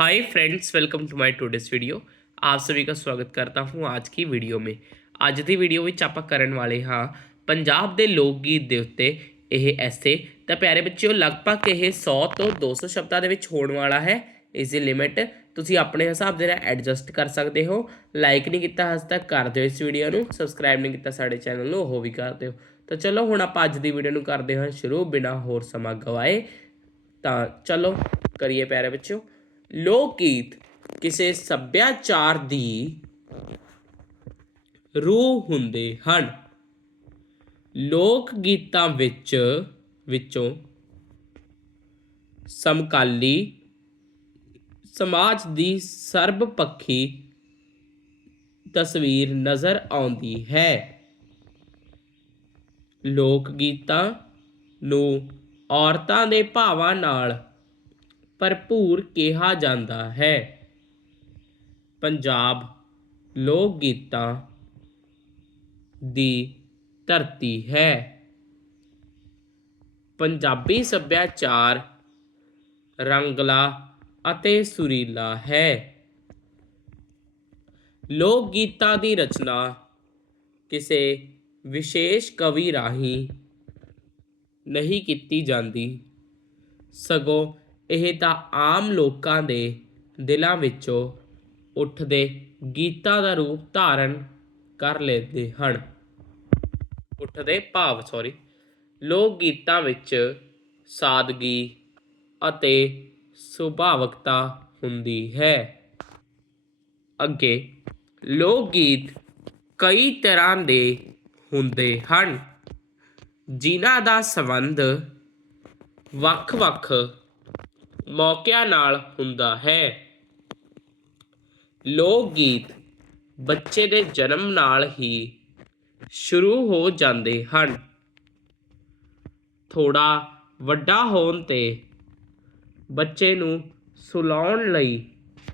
hi friends welcome to my today's video आप सभी का स्वागत करता हूं आज की ਵੀਡੀਓ में ਅੱਜ ਦੀ ਵੀਡੀਓ ਵਿੱਚ ਆਪਾਂ ਕਰਨ ਵਾਲੇ ਹਾਂ ਪੰਜਾਬ ਦੇ ਲੋਕ ਗੀਤ ਦੇ ਉੱਤੇ ਇਹ ਐਸੇ ਤਾਂ ਪਿਆਰੇ ਬੱਚਿਓ ਲਗਭਗ ਇਹ 100 ਤੋਂ 200 ਸ਼ਬਦਾਂ ਦੇ ਵਿੱਚ ਹੋਣ ਵਾਲਾ ਹੈ ਇਸ ਦੀ ਲਿਮਿਟ ਤੁਸੀਂ ਆਪਣੇ ਹਿਸਾਬ ਦੇ ਨਾਲ ਐਡਜਸਟ ਕਰ ਸਕਦੇ ਹੋ ਲਾਈਕ ਨਹੀਂ ਕੀਤਾ ਹਜੇ ਤੱਕ ਕਰ ਦਿਓ ਇਸ ਵੀਡੀਓ ਨੂੰ ਸਬਸਕ੍ਰਾਈਬ ਨਹੀਂ ਕੀਤਾ ਸਾਡੇ ਚੈਨਲ ਨੂੰ ਉਹ ਵੀ ਕਰ ਦਿਓ ਤਾਂ ਚਲੋ ਹੁਣ ਆਪਾਂ ਅੱਜ ਦੀ ਵੀਡੀਓ ਨੂੰ ਕਰਦੇ ਹਾਂ ਸ਼ੁਰੂ ਬਿਨਾ ਹੋਰ ਸਮਾਂ ਗਵਾਏ ਤਾਂ ਚਲੋ ਕਰੀਏ ਪਿਆਰੇ ਬੱਚਿਓ ਲੋਕ ਗੀਤ ਕਿਸੇ ਸੱਭਿਆਚਾਰ ਦੀ ਰੂਹ ਹੁੰਦੇ ਹਨ। ਲੋਕ ਗੀਤਾਂ ਵਿੱਚ, ਵਿੱਚੋਂ ਸਮਕਾਲੀ ਸਮਾਜ ਦੀ ਸਰਬਪੱਖੀ ਤਸਵੀਰ ਨਜ਼ਰ ਆਉਂਦੀ ਹੈ। ਲੋਕ ਗੀਤਾਂ ਨੂੰ ਔਰਤਾਂ ਦੇ ਭਾਵਾਂ ਨਾਲ ਭਰਪੂਰ ਕਿਹਾ ਜਾਂਦਾ ਹੈ। ਪੰਜਾਬ ਲੋਕ ਗੀਤਾਂ ਦੀ ਧਰਤੀ ਹੈ। ਪੰਜਾਬੀ ਸੱਭਿਆਚਾਰ ਰੰਗਲਾ ਅਤੇ ਸੁਰੀਲਾ ਹੈ। ਲੋਕ ਗੀਤਾਂ ਦੀ ਰਚਨਾ ਕਿਸੇ ਵਿਸ਼ੇਸ਼ ਕਵੀ ਰਾਹੀਂ ਨਹੀਂ ਕੀਤੀ ਜਾਂਦੀ। ਸਗੋਂ ਇਹ ਤਾਂ ਆਮ ਲੋਕਾਂ ਦੇ ਦਿਲਾਂ ਵਿੱਚੋਂ ਉੱਠਦੇ ਗੀਤਾਂ ਦਾ ਰੂਪ ਧਾਰਨ ਕਰ ਲੈਂਦੇ ਹਨ। ਉੱਠਦੇ ਭਾਵ ਸੌਰੀ ਲੋਕ ਗੀਤਾਂ ਵਿੱਚ ਸਾਦਗੀ ਅਤੇ ਸੁਭਾਵਕਤਾ ਹੁੰਦੀ ਹੈ। ਅੱਗੇ, ਲੋਕ ਗੀਤ ਕਈ ਤਰ੍ਹਾਂ ਦੇ ਹੁੰਦੇ ਹਨ, ਜਿਨ੍ਹਾਂ ਦਾ ਸੰਬੰਧ ਵੱਖ-ਵੱਖ ਮੌਕਿਆਂ ਨਾਲ ਹੁੰਦਾ ਹੈ। ਲੋਕ ਗੀਤ ਬੱਚੇ ਦੇ ਜਨਮ ਨਾਲ ਹੀ ਸ਼ੁਰੂ ਹੋ ਜਾਂਦੇ ਹਨ। ਥੋੜਾ ਵੱਡਾ ਹੋਣ ਤੇ ਬੱਚੇ ਨੂੰ ਸੁਲਾਉਣ ਲਈ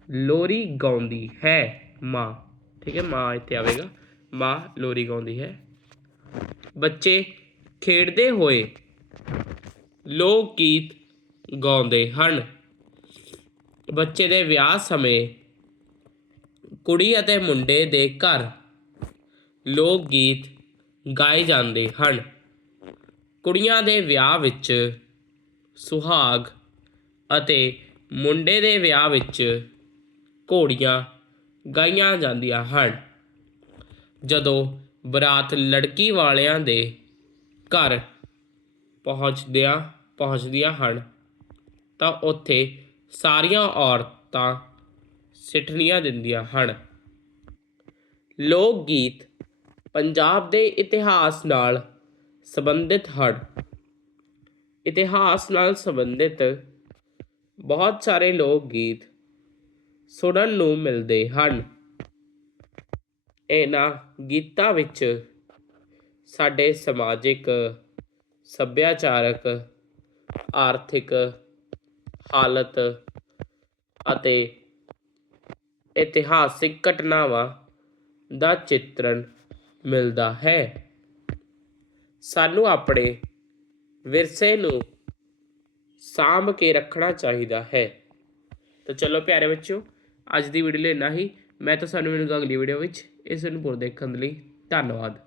ਲੋਰੀ ਗਾਉਂਦੀ ਹੈ। ਮਾਂ, ਠੀਕ ਹੈ, ਮਾਂ ਇੱਥੇ ਆਵੇਗਾ। ਮਾਂ ਲੋਰੀ ਗਾਉਂਦੀ ਹੈ। ਬੱਚੇ ਖੇਡਦੇ ਹੋਏ ਲੋਕ ਗੀਤ ਗਾਉਂਦੇ ਹਨ। ਬੱਚੇ ਦੇ ਵਿਆਹ ਸਮੇਂ ਕੁੜੀ ਅਤੇ ਮੁੰਡੇ ਦੇ ਘਰ ਲੋਕ ਗੀਤ ਗਾਏ ਜਾਂਦੇ ਹਨ। ਕੁੜੀਆਂ ਦੇ ਵਿਆਹ ਵਿੱਚ ਸੁਹਾਗ ਅਤੇ ਮੁੰਡੇ ਦੇ ਵਿਆਹ ਵਿੱਚ ਘੋੜੀਆਂ ਗਾਈਆਂ ਜਾਂਦੀਆਂ ਹਨ। ਜਦੋਂ ਬਰਾਤ ਲੜਕੀ ਵਾਲਿਆਂ ਦੇ ਘਰ ਪਹੁੰਚਦਿਆਂ ਪਹੁੰਚਦੀਆਂ ਹਨ ਤਾਂ ਉੱਥੇ ਸਾਰੀਆਂ ਔਰਤਾਂ ਸਿੱਠਣੀਆਂ ਦਿੰਦੀਆਂ ਹਨ। ਲੋਕ ਗੀਤ ਪੰਜਾਬ ਦੇ ਇਤਿਹਾਸ ਨਾਲ ਸੰਬੰਧਿਤ ਹਨ। ਇਤਿਹਾਸ ਨਾਲ ਸੰਬੰਧਿਤ ਬਹੁਤ ਸਾਰੇ ਲੋਕ ਗੀਤ ਸੁਣਨ ਨੂੰ ਮਿਲਦੇ ਹਨ। ਇਹਨਾਂ ਗੀਤਾਂ ਵਿੱਚ ਸਾਡੇ ਸਮਾਜਿਕ, ਸੱਭਿਆਚਾਰਕ, ਆਰਥਿਕ ਹਾਲਤ ਅਤੇ ਇਤਿਹਾਸਿਕ ਘਟਨਾਵਾਂ ਦਾ ਚਿੱਤਰਣ ਮਿਲਦਾ ਹੈ। ਸਾਨੂੰ ਆਪਣੇ ਵਿਰਸੇ ਨੂੰ ਸਾਂਭ ਕੇ ਰੱਖਣਾ ਚਾਹੀਦਾ ਹੈ। ਤਾਂ ਚਲੋ ਪਿਆਰੇ ਬੱਚਿਓ, ਅੱਜ ਦੀ ਵੀਡੀਓ ਲੈਣਾ ਹੀ। ਮੈਂ ਤਾਂ ਸਾਨੂੰ ਮਿਲੂੰਗਾ ਅਗਲੀ ਵੀਡੀਓ ਵਿੱਚ। ਇਸ ਨੂੰ ਪੁਰ ਦੇਖਣ ਲਈ ਧੰਨਵਾਦ।